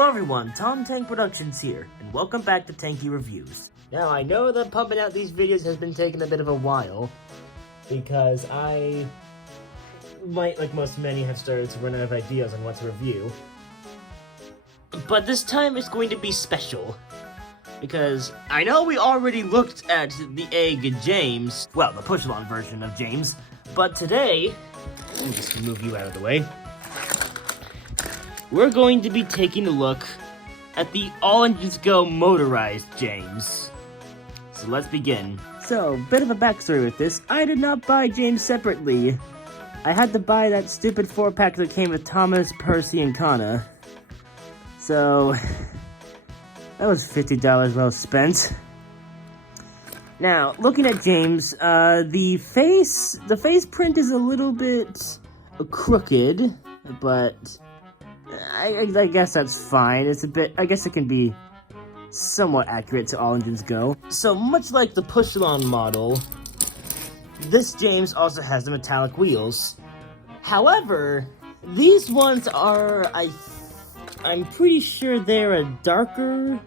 Hello everyone, Tom Tank Productions here, and welcome back to Tankie Reviews. Now, I know that pumping out these videos has been taking a bit of a while, because I might, like most many, have started to run out of ideas on what to review. But this time it's going to be special, because I know we already looked at the AEG James, well, the push-along version of James, but today, let me just move you out of the way. We're going to be taking a look at the All Engines Go Motorized James. So let's begin. So, bit of a backstory with this. I did not buy James separately. I had to buy that stupid 4-pack that came with Thomas, Percy, and Kana. So, that was $50 well spent. Now, looking at James, the face print is a little bit crooked, but I guess that's fine. It's a bit, I guess it can be somewhat accurate to All Engines Go. So much like the push-along model, this James also has the metallic wheels. However, these ones are, I'm pretty sure they're a darker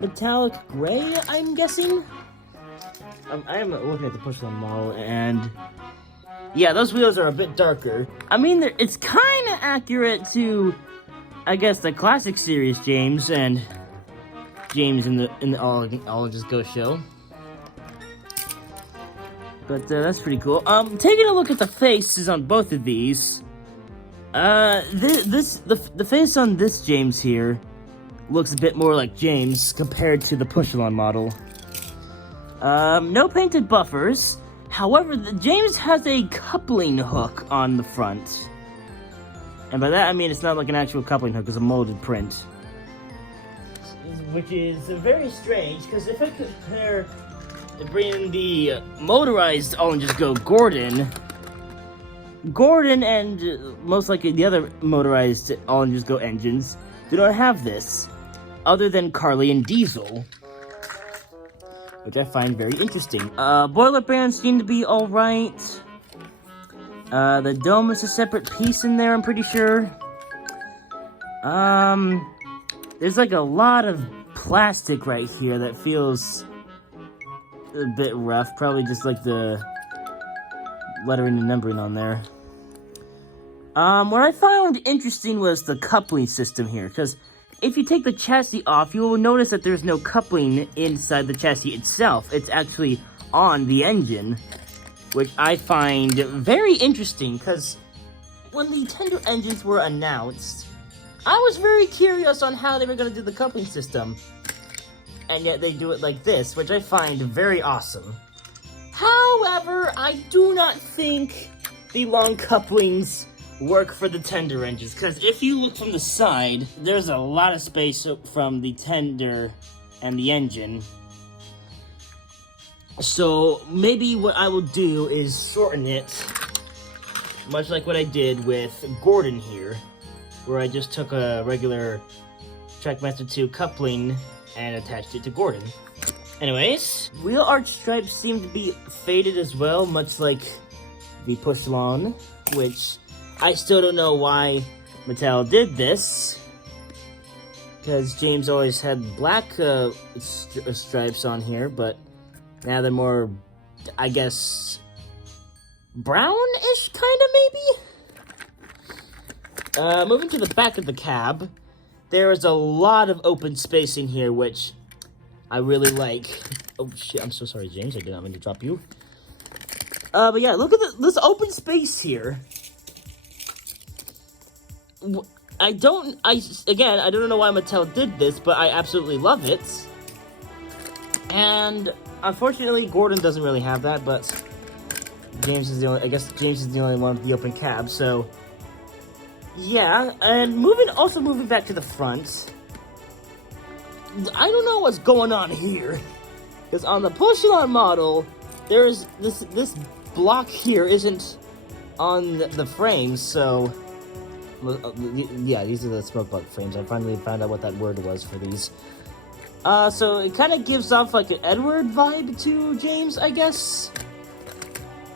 metallic gray, I'm guessing. I am looking at the push-along model, and yeah, those wheels are a bit darker. I mean, it's kind of accurate to, I guess, the classic series James and James in the All Just Go show. But that's pretty cool. Taking a look at the faces on both of these, the face on this James here looks a bit more like James compared to the push-along model. No painted buffers. However, the James has a coupling hook on the front. And by that I mean it's not like an actual coupling hook, it's a molded print. Which is very strange, because if I compare bringing the motorized All Engines Go Gordon and most likely the other motorized All Engines Go engines do not have this, other than Carly and Diesel, which I find very interesting. Boiler bands seem to be alright. The dome is a separate piece in there, I'm pretty sure. There's like a lot of plastic right here that feels a bit rough. Probably just like the lettering and numbering on there. What I found interesting was the coupling system here, because if you take the chassis off, you will notice that there's no coupling inside the chassis itself. It's actually on the engine, which I find very interesting, because when the tender engines were announced, I was very curious on how they were going to do the coupling system, and yet they do it like this, which I find very awesome. However, I do not think the long couplings work for the tender engines, because if you look from the side, there's a lot of space from the tender and the engine. So maybe what I will do is shorten it, much like what I did with Gordon here, where I just took a regular Trackmaster 2 coupling and attached it to Gordon. Anyways, wheel arch stripes seem to be faded as well, much like the push-along, which I still don't know why Mattel did this, because James always had black stripes on here, but now they're more, I guess, brownish, kind of, maybe? Moving to the back of the cab, there is a lot of open space in here, which I really like. Oh shit, I'm so sorry, James, I did not mean to drop you. But yeah, look at this open space here. I don't know why Mattel did this, but I absolutely love it. And unfortunately, Gordon doesn't really have that, but James is the only one with the open cab, so yeah. And moving back to the front, I don't know what's going on here, because on the push-along model, there's this block here isn't on the frames, so yeah, these are the smoke bug frames. I finally found out what that word was for these. So it kind of gives off like an Edward vibe to James, I guess.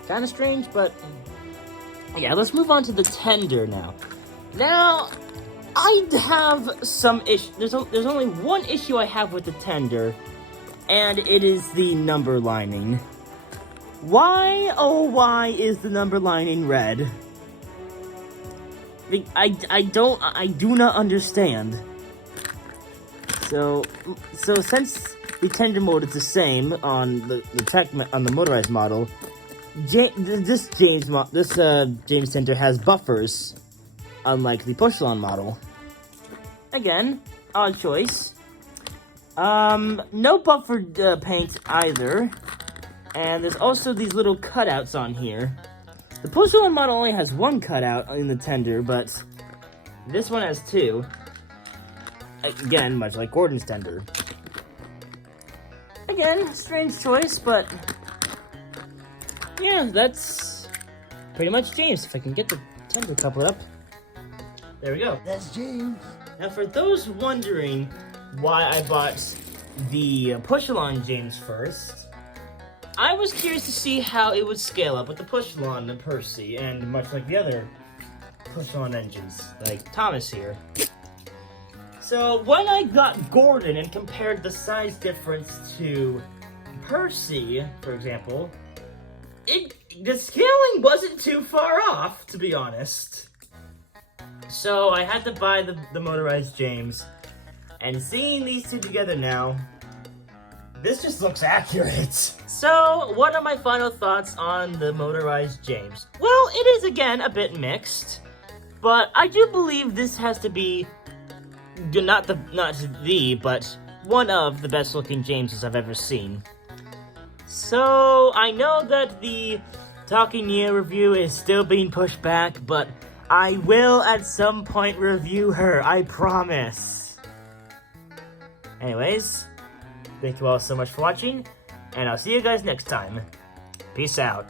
Kind of strange, but yeah, let's move on to the tender now. Now, I have some issue. There's only one issue I have with the tender, and it is the number lining. Why, oh why is the number lining red? I do not understand. So since the tender mode is the same on the motorized model, this James tender has buffers, unlike the push-along model. Again, odd choice. No buffered paint either, and there's also these little cutouts on here. The push-along model only has one cutout in the tender, but this one has two. Again, much like Gordon's tender. Again, strange choice, but yeah, that's pretty much James. If I can get the tender coupled up. There we go. That's James. Now, for those wondering why I bought the push-along James first, I was curious to see how it would scale up with the push-along Percy, and much like the other push-along engines, like Thomas here. So, when I got Gordon and compared the size difference to Percy, for example, the scaling wasn't too far off, to be honest. So, I had to buy the Motorized James, and seeing these two together now, this just looks accurate. So, what are my final thoughts on the Motorized James? Well, it is again a bit mixed, but I do believe this has to be not the, but one of the best looking Jameses I've ever seen. So, I know that the Talking Year review is still being pushed back, but I will at some point review her, I promise. Anyways, thank you all so much for watching, and I'll see you guys next time. Peace out.